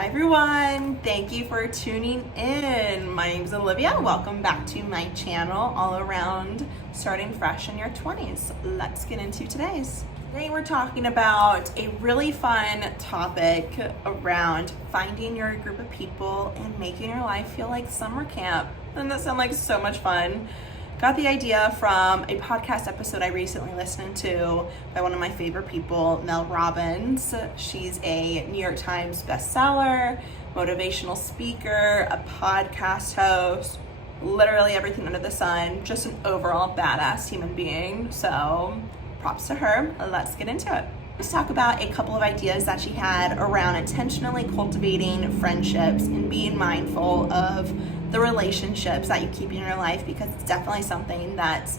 Hi everyone, thank you for tuning in. My name is Olivia. Welcome back to my channel, all around starting fresh in your 20s. Let's get into today's. Today we're talking about a really fun topic around finding your group of people and making your life feel like summer camp. Doesn't that sound like so much fun? Got the idea from a podcast episode I recently listened to by one of my favorite people, Mel Robbins. She's a New York Times bestseller, motivational speaker, a podcast host, literally everything under the sun, just an overall badass human being. So props to her. Let's get into it. Let's talk about a couple of ideas that she had around intentionally cultivating friendships and being mindful of the relationships that you keep in your life, because it's definitely something that's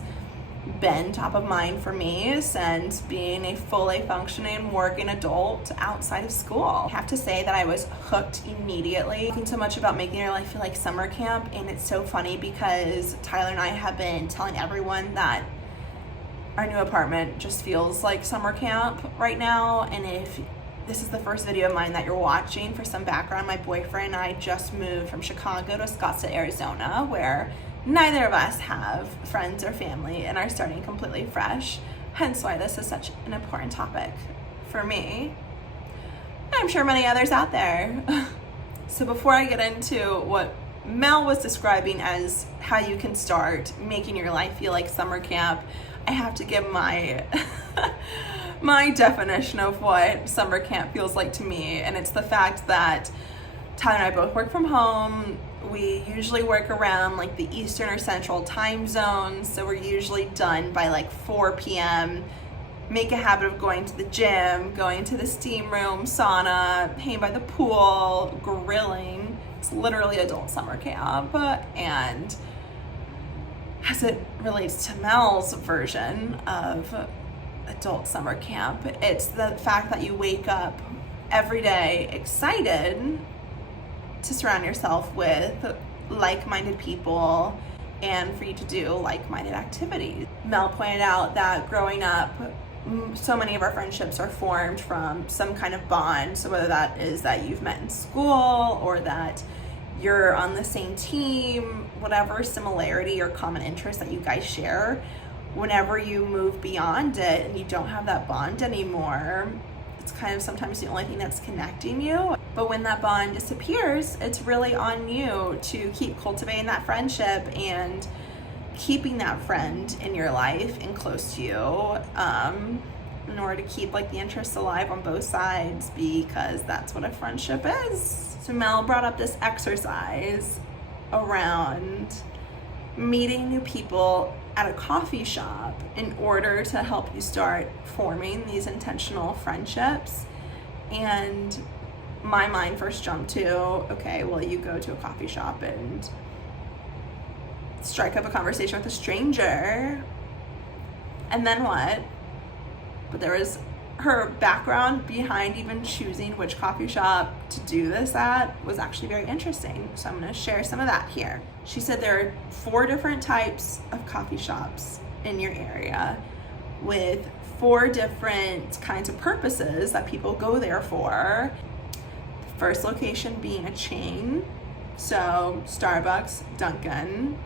been top of mind for me since being a fully functioning working adult outside of school. I have to say that I was hooked immediately. Talking so much about making your life feel like summer camp, and it's so funny because Tyler and I have been telling everyone that our new apartment just feels like summer camp right now. And if this is the first video of mine that you're watching, for some background, my boyfriend and I just moved from Chicago to Scottsdale, Arizona, where neither of us have friends or family and are starting completely fresh. Hence why this is such an important topic for me. I'm sure many others out there. So before I get into what Mel was describing as how you can start making your life feel like summer camp, I have to give my my definition of what summer camp feels like to me. And it's the fact that Tyler and I both work from home. We usually work around like the Eastern or Central time zones, so we're usually done by like 4 p.m. Make a habit of going to the gym, going to the steam room, sauna, hanging by the pool, grilling. It's literally adult summer camp. And as it relates to Mel's version of adult summer camp, it's the fact that you wake up every day excited to surround yourself with like-minded people and for you to do like-minded activities. Mel pointed out that growing up, so many of our friendships are formed from some kind of bond. So whether that is that you've met in school or that you're on the same team, whatever similarity or common interest that you guys share, whenever you move beyond it and you don't have that bond anymore, it's kind of sometimes the only thing that's connecting you. But when that bond disappears, it's really on you to keep cultivating that friendship and keeping that friend in your life and close to you, in order to keep like the interest alive on both sides, because that's what a friendship is. So Mel brought up this exercise around meeting new people at a coffee shop in order to help you start forming these intentional friendships. And my mind first jumped to, okay, well, you go to a coffee shop and strike up a conversation with a stranger, and then what? But there was her background behind even choosing which coffee shop to do this at was actually very interesting. So I'm going to share some of that here. She said there are 4 different types of coffee shops in your area with 4 different kinds of purposes that people go there for. The first location being a chain. So Starbucks, Dunkin',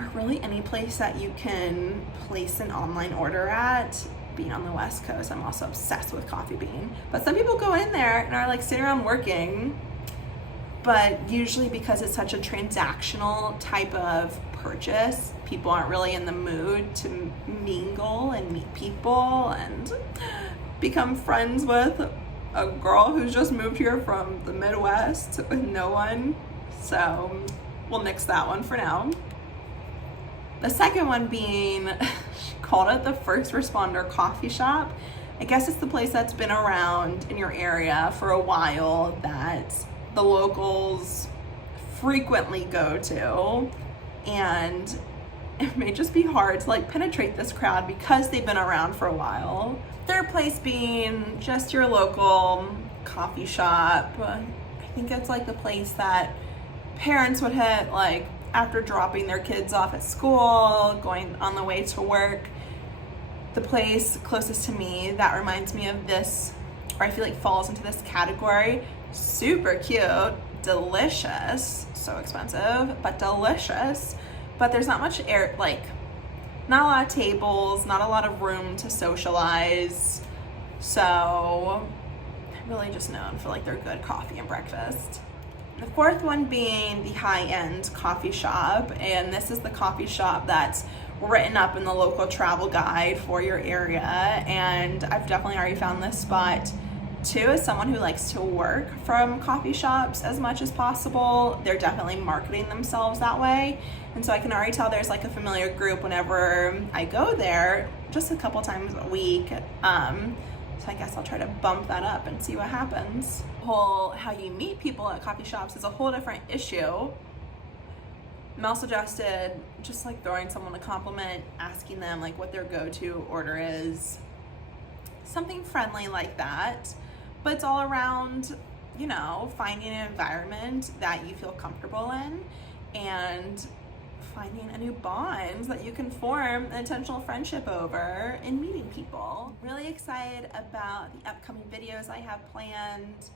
or really any place that you can place an online order at. Being on the West Coast, I'm also obsessed with Coffee Bean. But some people go in there and are like sitting around working, but usually because it's such a transactional type of purchase, people aren't really in the mood to mingle and meet people and become friends with a girl who's just moved here from the Midwest with no one. So we'll nix that one for now. The second one being, she called it the first responder coffee shop. I guess it's the place that's been around in your area for a while that the locals frequently go to. And it may just be hard to like penetrate this crowd because they've been around for a while. Third place being just your local coffee shop. I think it's like the place that parents would hit like after dropping their kids off at school, going on the way to work. The place closest to me that reminds me of this or I feel like falls into this category. Super cute, delicious, so expensive, but delicious. But there's not much air, like not a lot of tables, not a lot of room to socialize. So I'm really just known for like their good coffee and breakfast. The fourth one being the high-end coffee shop, and this is the coffee shop that's written up in the local travel guide for your area, and I've definitely already found this spot too. As someone who likes to work from coffee shops as much as possible, they're definitely marketing themselves that way, and so I can already tell there's like a familiar group whenever I go there, just a couple times a week. So I guess I'll try to bump that up and see what happens. How you meet people at coffee shops is a whole different issue. Mel suggested just like throwing someone a compliment, asking them like what their go-to order is, something friendly like that. But it's all around, you know, finding an environment that you feel comfortable in and finding a new bond that you can form an intentional friendship over in meeting people. Really excited about the upcoming videos I have planned.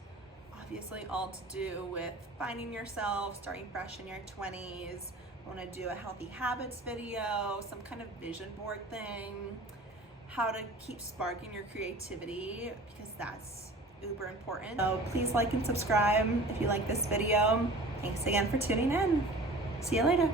Obviously all to do with finding yourself, starting fresh in your 20s. I want to do a healthy habits video, some kind of vision board thing, how to keep sparking your creativity, because that's uber important. So please like and subscribe if you like this video. Thanks again for tuning in. See you later.